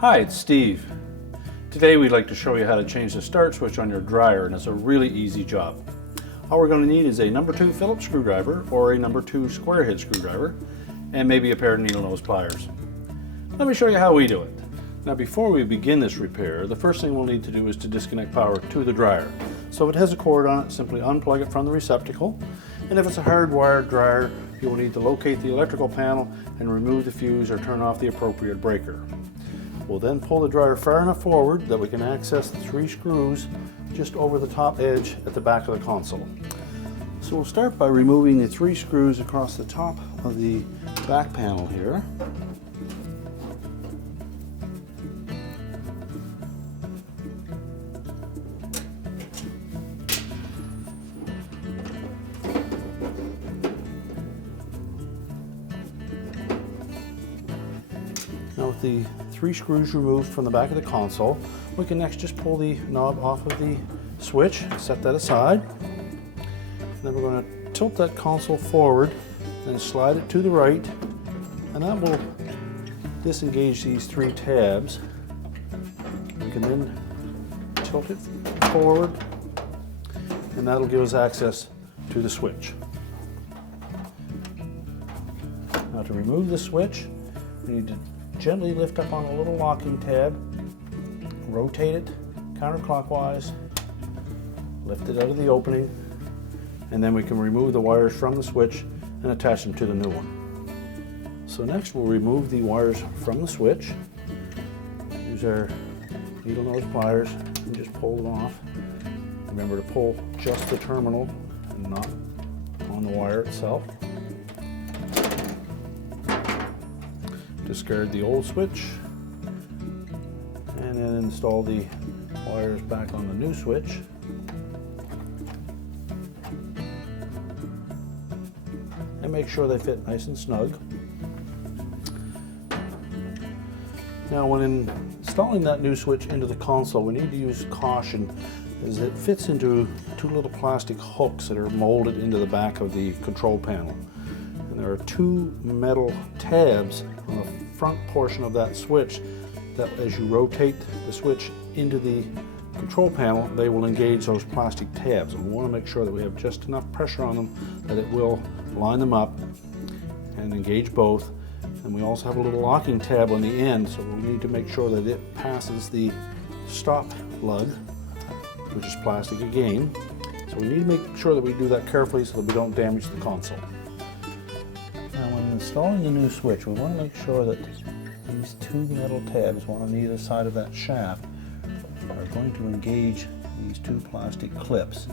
Hi, it's Steve. Today we'd like to show you how to change the start switch on your dryer, and it's a really easy job. All we're going to need is a number 2 Phillips screwdriver or a number 2 square head screwdriver and maybe a pair of needle nose pliers. Let me show you how we do it. Now before we begin this repair, the first thing we'll need to do is to disconnect power to the dryer. So if it has a cord on it, simply unplug it from the receptacle, and if it's a hardwired dryer, you will need to locate the electrical panel and remove the fuse or turn off the appropriate breaker. We'll then pull the dryer far enough forward that we can access the 3 screws just over the top edge at the back of the console. So we'll start by removing the 3 screws across the top of the back panel here. Now with the 3 screws removed from the back of the console, we can next just pull the knob off of the switch, set that aside. And then we're going to tilt that console forward and slide it to the right, and that will disengage these 3 tabs. We can then tilt it forward, and that'll give us access to the switch. Now to remove the switch, we need to gently lift up on a little locking tab, rotate it counterclockwise, lift it out of the opening, and then we can remove the wires from the switch and attach them to the new one. So next we'll remove the wires from the switch. Use our needle nose pliers and just pull them off. Remember to pull just the terminal and not on the wire itself. Discard the old switch and then install the wires back on the new switch. And make sure they fit nice and snug. Now when installing that new switch into the console, we need to use caution as it fits into 2 little plastic hooks that are molded into the back of the control panel. And there are 2 metal tabs on the front portion of that switch that as you rotate the switch into the control panel, they will engage those plastic tabs. And we want to make sure that we have just enough pressure on them that it will line them up and engage both. And we also have a little locking tab on the end, so we'll need to make sure that it passes the stop lug, which is plastic again. So we need to make sure that we do that carefully so that we don't damage the console. Now when installing the new switch, we want to make sure that these 2 metal tabs, one on either side of that shaft, are going to engage these 2 plastic clips.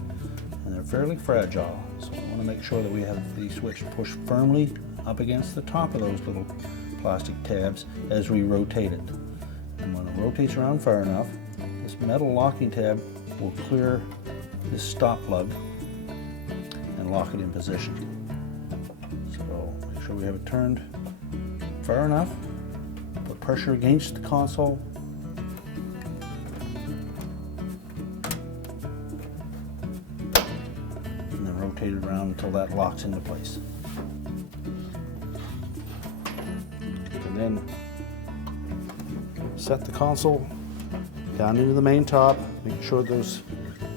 And they're fairly fragile, so we want to make sure that we have the switch pushed firmly up against the top of those little plastic tabs as we rotate it. And when it rotates around far enough, this metal locking tab will clear this stop lug and lock it in position. So make sure we have it turned far enough, put pressure against the console, and then rotate it around until that locks into place. And then set the console down into the main top, make sure those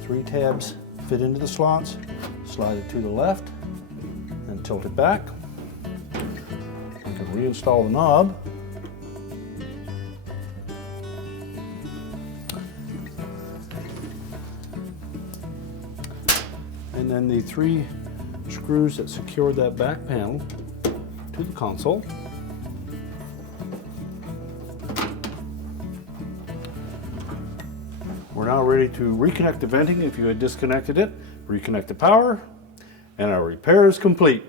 3 tabs fit into the slots, slide it to the left, and tilt it back. We can reinstall the knob. And then the 3 screws that secured that back panel to the console. We're now ready to reconnect the venting if you had disconnected it, reconnect the power, and our repair is complete.